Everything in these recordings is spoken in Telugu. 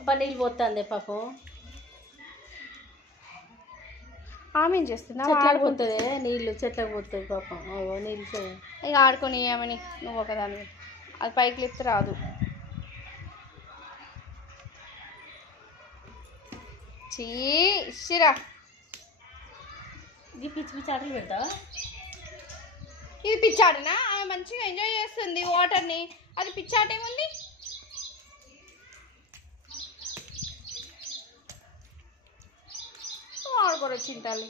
అబ్బా నీళ్ళు పోతుంది పాపం. ఆమె ఏం చేస్తుంది? ఆడుకుంటుంది నీళ్ళు చెట్లకు పోతుంది పాపం. నీళ్ళు ఇక ఆడుకొని ఏమని నువ్వు ఒకదాన్ని అది పైకి లేపితే రాదు. చీ ఇచ్చిరా. ఇది పిచ్చి పిచ్చి ఆటలు పెడతావా? ఇది పిచ్చాటనా? ఆమె మంచిగా ఎంజాయ్ చేస్తుంది వాటర్ని. అది పిచ్చాట ఏముంది? ఆడుకోరు చింతాలి.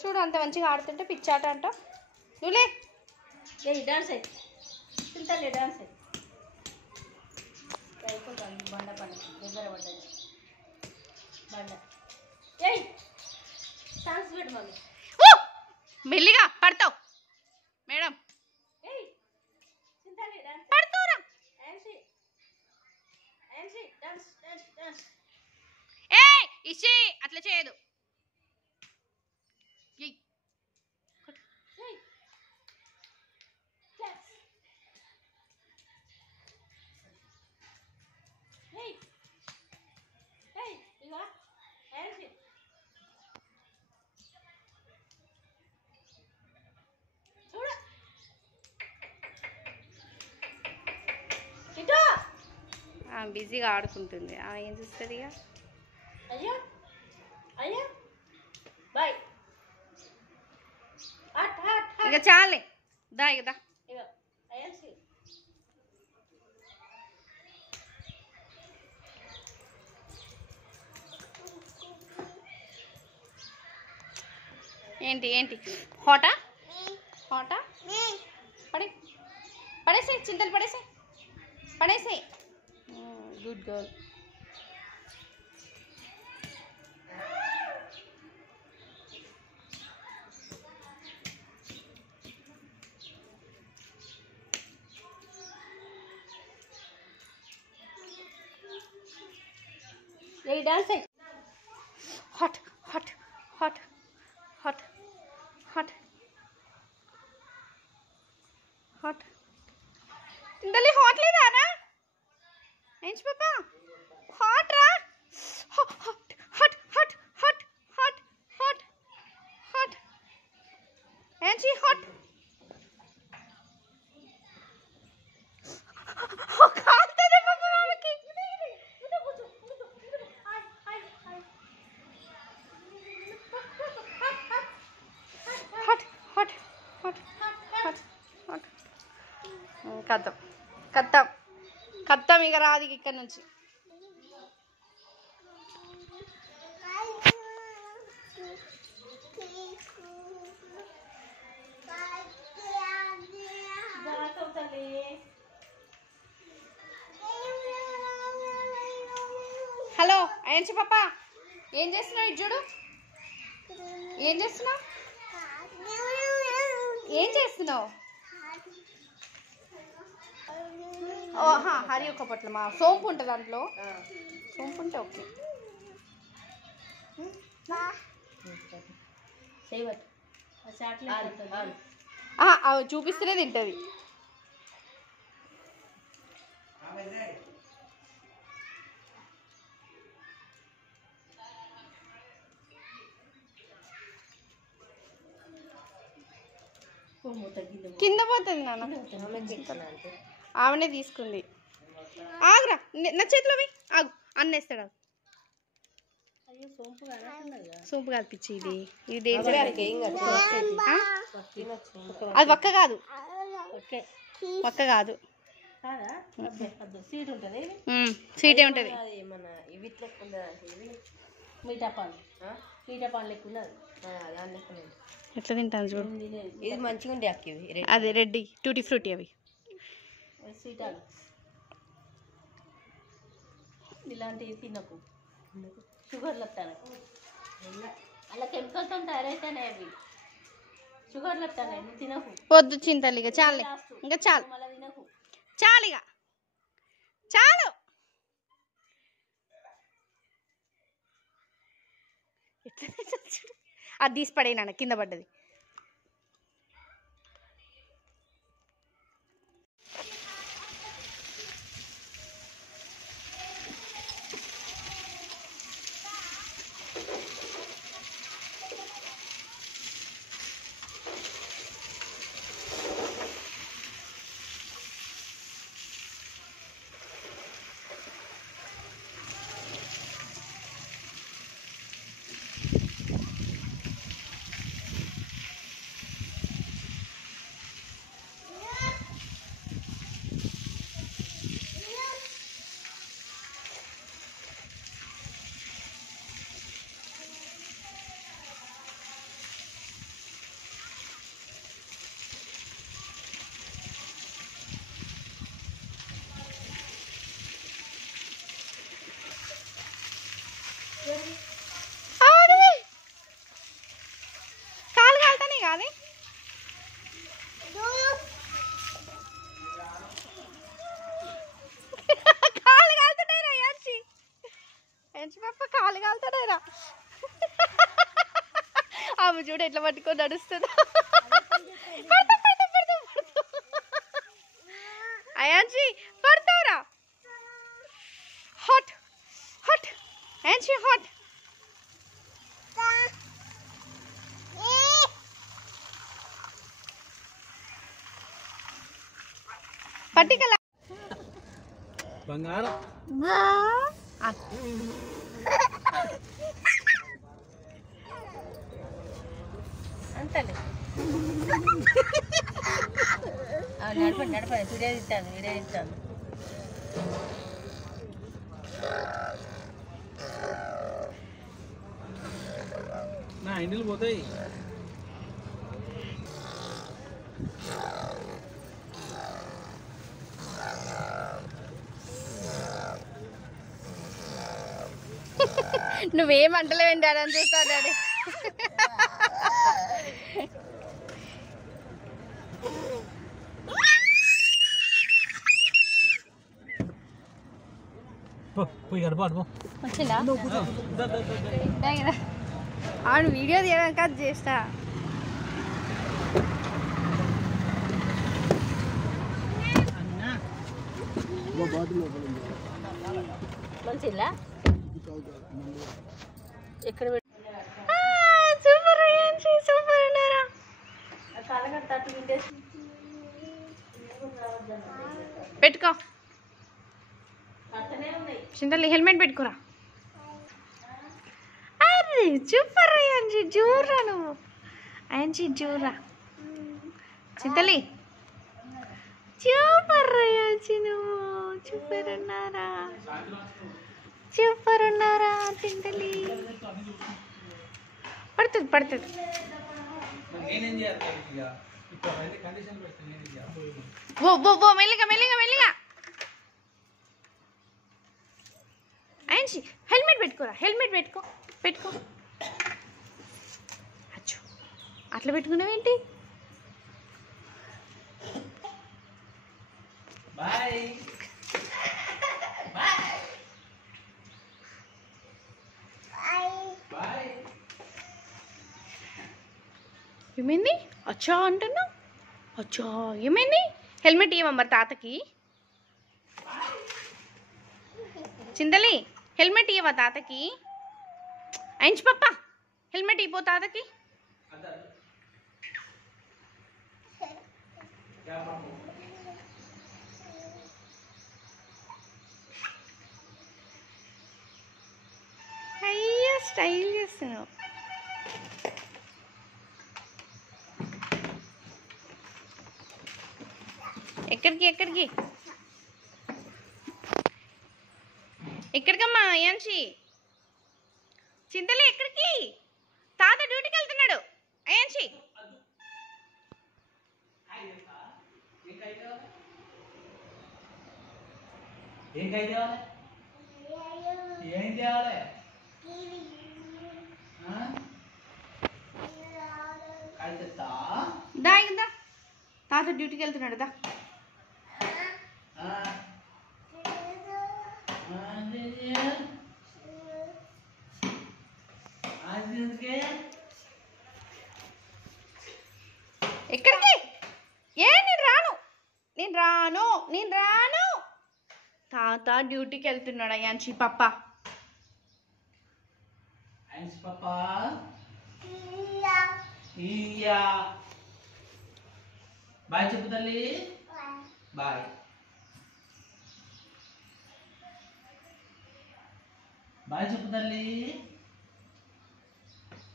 చూడు అంత మంచిగా ఆడుతుంటే పిచ్చాట అంట. నువ్వులే డాన్స్ అయ్యి చింతలే డాన్స్ అయ్యి అయిపోతుంది. బండ పని దగ్గర పడ్డది బండ. ఏయ్ డాన్స్ పెట్టు మమ్మీ. మెల్లిగా పడతావు మేడం. పడుతావురా. ఏ ఇచ్చి అట్లా చేయదు. బిజీగా ఆడుకుంటుంది. ఏం చూస్తుంది ఇక? అయ్యో అయ్యో బాయ్. ఇక చాలే దా ఇక దా. ఏంటి ఏంటి హోటా హోటా పడేసాయి చింతలు పడేసాయి. Good girl. డాన్స్ అయ్యి. Hot hot hot hot hot hot. ఇంతలే హాట్ లేదానా? ఏంటి పాపా హాట్ రా. Hot hot hot hot hot hot hot ఏంటి హాట్? కాలుతుంది పాపా వాళ్ళకి. Hot hot hot hot hot. కత్తం కత్తం కత్తం ఇక రాదు ఇక్కడ నుంచి. హలో ఏంచి పాపా ఏం చేస్తున్నావు? ఇది చూడు ఏం చేస్తున్నావు? ఏం చేస్తున్నావు? ఓహా హరి ఒక పొట్ల మా సోంపు ఉంటుంది దాంట్లో. సోంపు ఉంటే ఓకే. అవి చూపిస్తేనే తింటుంది. కింద పోతుంది నాన్న. ఆమెనే తీసుకుంది. ఆగురా నా చేతిలో ఆగు అన్నేస్తాడు. సోంపు కాదు పిచ్చి ఇది. ఇది డేంజర్. అది ఒక్క కాదు ఒక్క కాదు సీట్ ఉంటుంది. సీటే ఉంటుంది. మీఠా పాలు లెక్క ఉన్నది. ఎట్లా తింటాను చూడు. ఇది మంచిగా ఉండే అక్కి. అదే రెడ్డి టూటీ ఫ్రూటీ అవి సీటాలు ఇలాంటివి తినకు. షుగర్లు వస్తాయి అలా కెమికల్తో తయారైతేనే అవి షుగర్లు వస్తాయి. నువ్వు తినకు. వద్దు చింతలు ఇక చాలే. ఇంకా చాలు చాలు ఇక చాలు. అది తీసి పడేనా కింద పడ్డది. కాలు కాలుతానే కాదు కాలు కాలుతాడేరా యాచి ఎంచి పాప కాలు కాలుతాడేరా. ఆమె చూడు ఎట్లా పట్టుకొని నడుస్తుందా. అయాన్సి పడతావురా. Hot hot Ayanshi hot. పట్టికల బంగారం అంతలే నడపండి నడపండి వీడియో ఇస్తాను. నా ఇండిలు పోతాయి. నువ్వేమంటలేవు డాడీ అని చూస్తా డాడీ. పోయి గడప వచ్చిందా అవును వీడియో తీయడానికి అది చేస్తా. మంచిలా ఎక్కడ సూపర్ అయ్యాన్సి సూపర్ ఉన్నారా. పెట్టుకో చింతల్లి హెల్మెట్ పెట్టుకోరా. అరే సూపర్ అయ్యాన్సి జూర్రా నువ్వు అయ్యాన్సి జూర్రా. చింతల్లి సూపర్ అయ్యాన్సి నువ్వు సూపర్ ఉన్నారా సూపర్ ఉన్నారా. చింతల్లి పడుతుంది పడుతుంది. ఓ ఓ ఓ మెల్లిగా మెల్లిగా మెల్లిగా. అయ్యాన్సి హెల్మెట్ పెట్టుకోరా. హెల్మెట్ పెట్టుకో పెట్టుకో. అచ్చో అట్లా పెట్టుకున్నావేంటి. ఏమైంది అచ్చా అంటున్నా. అచ్చా ఏమైంది. హెల్మెట్ ఇవ్వమ్మా తాతకి. చింతలి హెల్మెట్ ఇవ్వవా తాతకి. అయించి పప్ప హెల్మెట్ ఇవ్వో తాతకి. అయ్యో స్టైల్ చేస్తున్నావు. ఎక్కడికి ఎక్కడికి ఎక్కడికమ్మా అయాన్షి. చింతలే ఎక్కడికి. తాత డ్యూటీకి వెళ్తున్నాడు. అయాన్షి దా ఇందా తాత డ్యూటీకి వెళ్తున్నాడు దా. డ్యూటీకి వెళ్తున్నాడు అయ్యాన్షి పప్ప. బాయ్ చెప్పు తల్లి. బాయ్. బాయ్ చెప్పు తల్లి.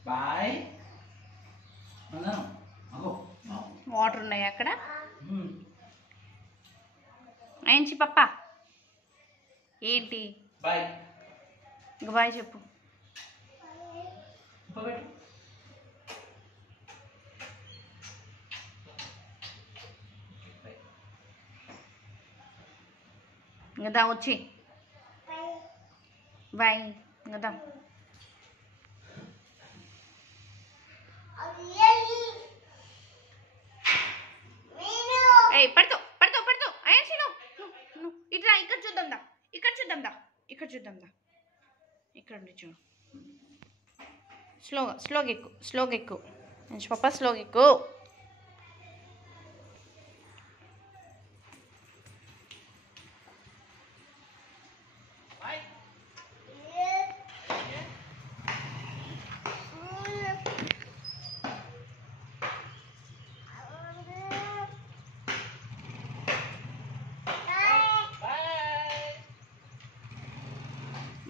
బాయ్. వాటర్ ఉన్నాయి అక్కడ. అయ్యాన్షి పప్ప ఏంటి? బాయ్. ఇంక బాయ్ చెప్పు. ఇంకదా వచ్చి బాయ్. ఇంకదా పడతావు పడతావు పడతావు. అయ్యాన్షి నువ్వు ఇట్లా ఇక్కడ చూద్దాం దా. ఇక్కడ చూద్దాం దా. ఇక్కడ చూద్దాం దా. ఇక్కడ ఉండి చూడు. స్లోగా ఎక్కు. స్లోగా ఎక్కు అయ్యాన్షి పప్ప. స్లోగా ఎక్కు.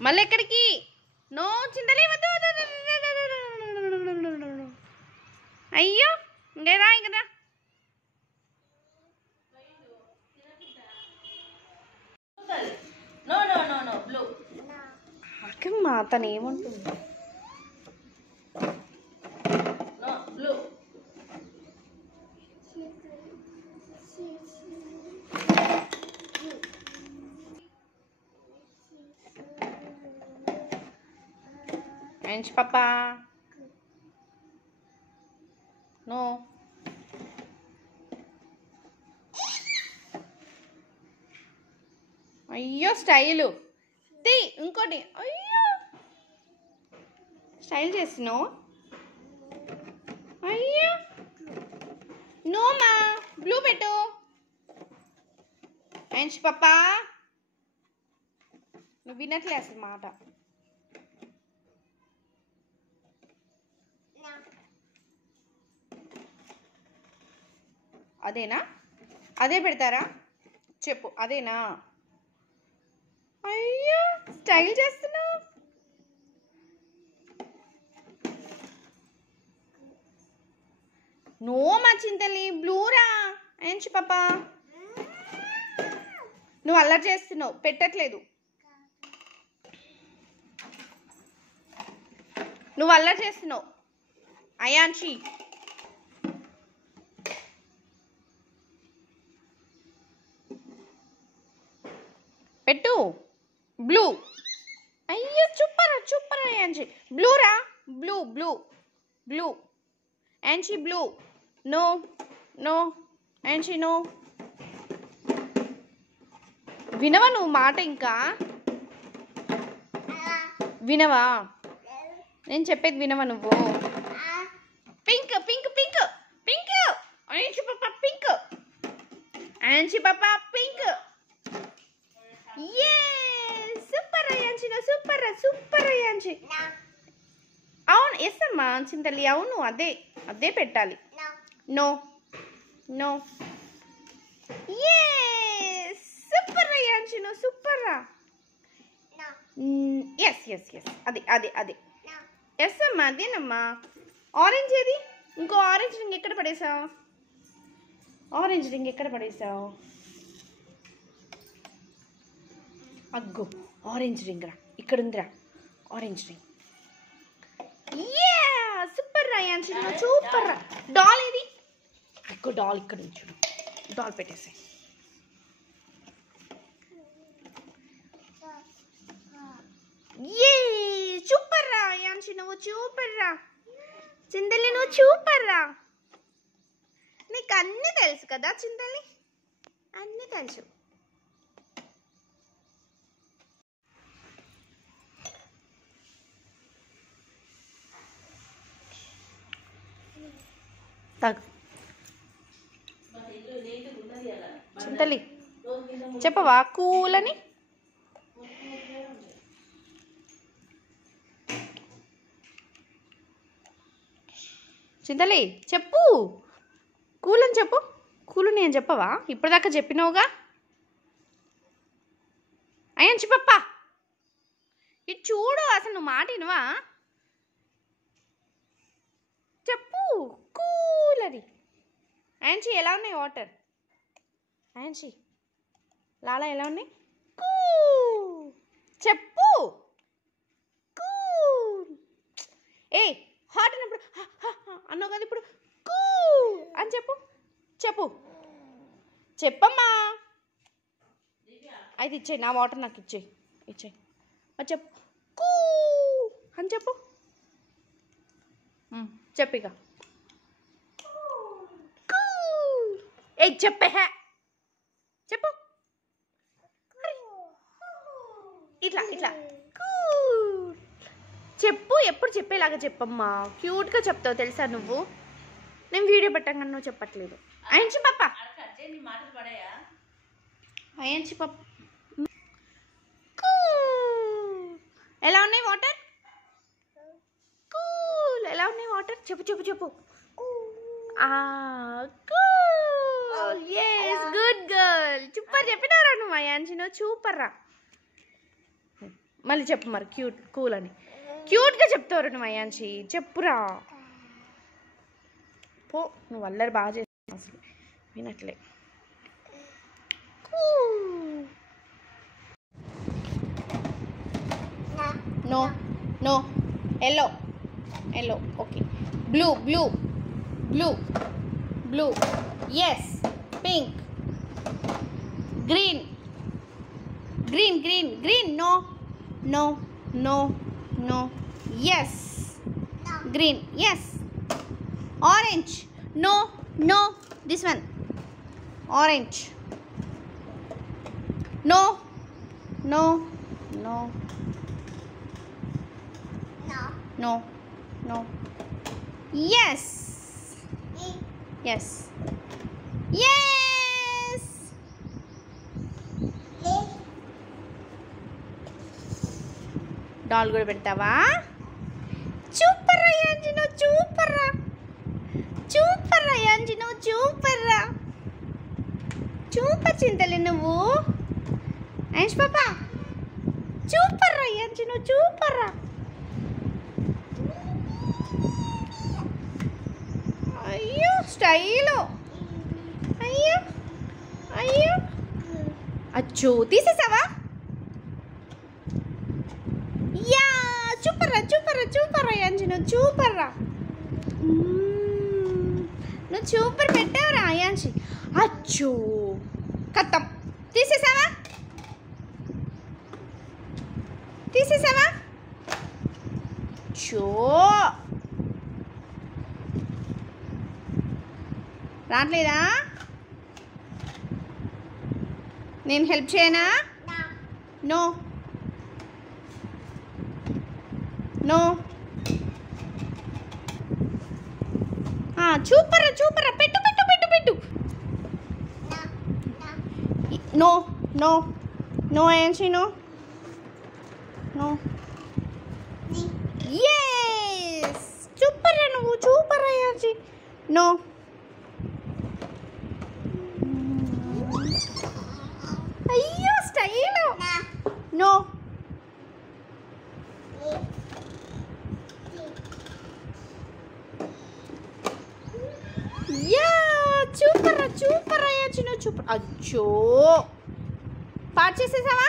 మళ్ళీ ఎక్కడికి? నో చింతలే వద్దు. అయ్యో ఇంకేదా ఇంకదా. అక్కమ్మా తను ఏమంటుంది? అయ్యాన్షి పప్ప నో. అయ్యో స్టైలు తీ. ఇంకోటి. అయ్యో స్టైల్ చేసినావు. అయ్యో నో మా. బ్లూ పెట్టు అయ్యాన్షి పప్ప. నువ్వు వినట్లే అసలు మాట. అదేనా? అదే పెడతారా చెప్పు. అదేనా? అయ్యో స్టైల్ చేస్తున్నావు. నో మా చింతలి. బ్లూరా అయ్యాన్షి పాప. నువ్వు అల్లరి చేస్తున్నావు. పెట్టట్లేదు. నువ్వు అల్లరి చేస్తున్నావు అయ్యాన్షి. పెట్టు. బ్లూ. అయ్యో సూపర్ సూపర్ అయ్యాన్షి. బ్లూరా. Blue blue blue Ayanshi. Blue. No no Ayanshi no. వినవా నువ్వు మాట? ఇంకా వినవా? నేను చెప్పేది వినవా నువ్వు? Pink pink pink pink Ayanshi పాప. పింక్ అయ్యాన్షి పాప. Pink. Super Ayanshi. Super super Ayanshi. అవును ఎస్ అమ్మా చింతలి. అవును అదే అదే పెట్టాలి. No no. Super Ayanshi. No super రా. Yes yes yes. అదే అదే అదే. ఎస్ అమ్మా అదేనమ్మా. ఆరెంజ్ ఏది? ఇంకో ఆరెంజ్ రింగ్ ఎక్కడ పడేసావు? ఆరెంజ్ రింగ్ ఎక్కడ పడేసావు? అగ్గో ఆరెంజ్ రింగ్ రా. ఇక్కడ ఉందిరా ఆరెంజ్ రింగ్. సూపర్ రా అయ్యాన్షి. సూపర్ రా. డాల్ ఏది? అగ్గో డాల్ ఇక్కడ ఉంది. డాల్ పెట్టేసాయి. సూపర్ రా అయ్యాన్షి. నువ్వు సూపర్ రా. చింతలి నువ్వు సూపర్ రా. నీకు అన్నీ తెలుసు కదా చింతలి. అన్నీ తెలుసు. తాగు చింతలి. చెప్పవా కూల్ అని? చింతలి చెప్పు, కూల్ అని చెప్పు. కూల్ నేను చెప్పవా? ఇప్పటిదాకా చెప్పినావుగా. అయ్యాన్షి పప్ప ఇటు చూడు, అసలు నువ్వు మాట వినవా? చెప్పు కూల్ అని. అయ్యాన్షి ఎలా ఉన్నాయి వాటర్? అయ్యాన్షి లాలా ఎలా ఉన్నాయి? చెప్పు కూల్. ఏ హాట్ అన్నప్పుడు అన్నావు కదా, ఇప్పుడు కూల్ అని చెప్పు. చెప్పు చెప్పమ్మా. అయితే ఇచ్చేయి, నా వాటర్ నాకు ఇచ్చేయి. చెప్పు కూల్ అని చెప్పు. చెప్పిక కూల్. ఏ చెప్పే చెప్పు. ఇట్లా ఇట్లా కూల్ చెప్పు. ఎప్పుడు చెప్పేలాగా చెప్పమ్మా. క్యూట్గా చెప్తావు తెలుసా నువ్వు. నేను వీడియో పెట్టాను నువ్వు చెప్పట్లేదు. అయ్యాన్షి పప్ప అయ్యాన్షి పప్ప ఎలా ఉన్నాయి వాటర్? కూల్. ఎలా ఉన్నాయి వాటర్? చెప్పు చెప్పు చెప్పు. Cool. yes good girl. Super చెప్పినారా నువ్వు అయ్యాన్షి. నువ్వు సూపర్ రా. మళ్ళీ చెప్పు మరి క్యూట్ కూల్ అని. క్యూట్గా చెప్తావు నువ్వు అయ్యాన్షి. చెప్పురా పో. నువ్వు అల్లరి బాగా చేస్తావు అసలు, వినట్లే. No no yellow yellow okay. Blue blue blue blue yes. Pink green green green green. No no no no yes. Green yes. Orange no no. This one orange no no no no no yes yes yes. Doll కూడా పెడతావా? సూపర్ అయ్యాన్షి నువ్వు సూపర్ రా. సూపర్ అయ్యాన్షి నువ్వు సూపర్ రా. సూపర్ చింతలి నువ్వు. అయ్యాన్షి పాప సూపర్ రా. అయ్యాన్షి నువ్వు సూపర్ రా. అయ్యో స్టైలు. అయ్యో అయ్యో అచ్చో తీసేసావా? యా సూపర్ రా సూపర్ రా సూపర్ రా. అయ్యాన్షి నువ్వు సూపర్ రా. నువ్వు సూపర్ పెట్టావురా అయ్యాన్షి. అచ్చో కత్తం తీసేసావా? తీసేసావా? చో రావట్లేదా? నేను హెల్ప్ చేయనా? No no. Super super. పెట్టు పెట్టు పెట్టు పెట్టు. No no no Ayanshi no no. Yes super రా నువ్వు సూపర్ అయ్యాన్షి. నో అయ్యో స్టైలు. నో యా సూపర్ రా సూపర్ అయ్యాన్షి నువ్వు సూపర్. అచ్చో పాడు చేసేసావా?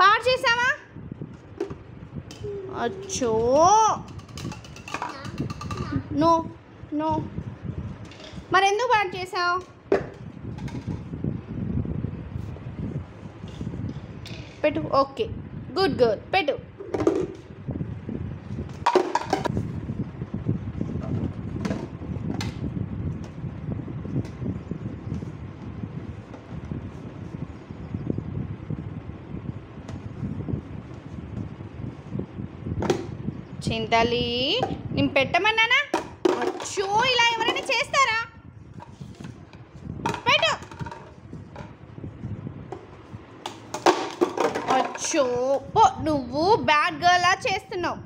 పాడు చేసావా? అచ్చో నో నో. మరెందుకు పాడు చేసావు? పెట్టు. Okay good girl. పెట్టు. చింతలి నేను పెట్టమన్నానా? అచ్చో ఇలా ఎవరైనా చేస్తారా? పెట్టు. అచ్చో నువ్వు బ్యాడ్ గర్ల్ లా చేస్తున్నావు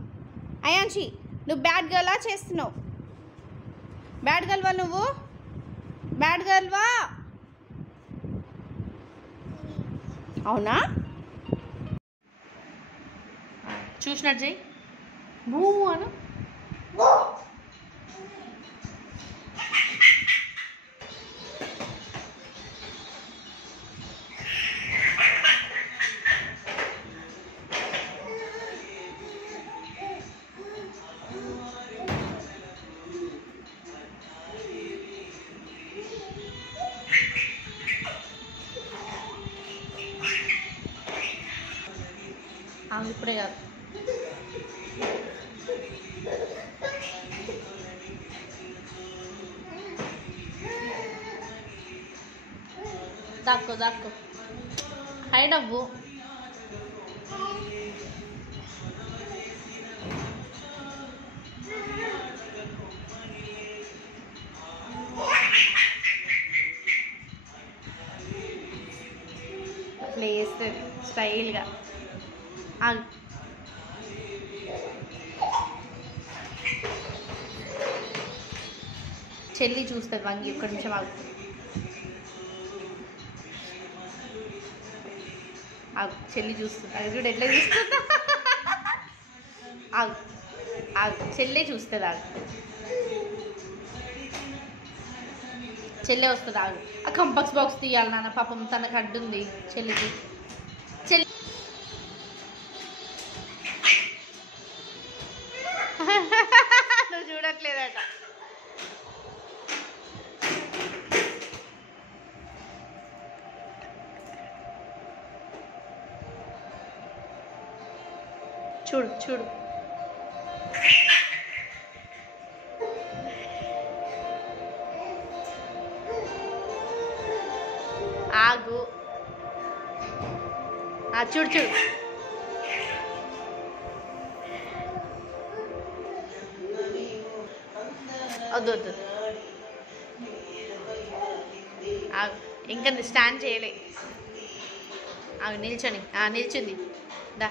అయ్యాన్షి. నువ్వు బ్యాడ్ గర్లా చేస్తున్నావు. బ్యాడ్ గర్ల్వా నువ్వు? బ్యాడ్ గర్ల్వా? అవునా? చూసినట్టు చెయ్యి. భూ అను. ఇప్పుడే కాదు. దాక్కో దాక్కో, హైడ్ అవ్వు. అట్లా వేస్తుంది స్టైల్గా. చెల్లి చూస్తుంది వంగి. ఒక్క నిమిషం ఆగు. చెల్లి చూస్తుంది. అది చూడు ఎట్లా చూస్తుందా. ఆగు ఆగు, చెల్లె చూస్తుంది. ఆగు, చెల్లె వస్తుంది. ఆగు. ఆ కంపాక్స్ బాక్స్ తీయాలి నాన్న, పాపం తనకు అడ్డుంది చెల్లికి. చెల్లి నువ్వు చూడట్లేదట. చూడు చూడు. ఆగు. చూడు చూడు. వద్దు వద్దు, ఆగు. ఇంకా స్టాండ్ చేయలే. ఆగు, నిల్చొని. నిల్చుంది. దా.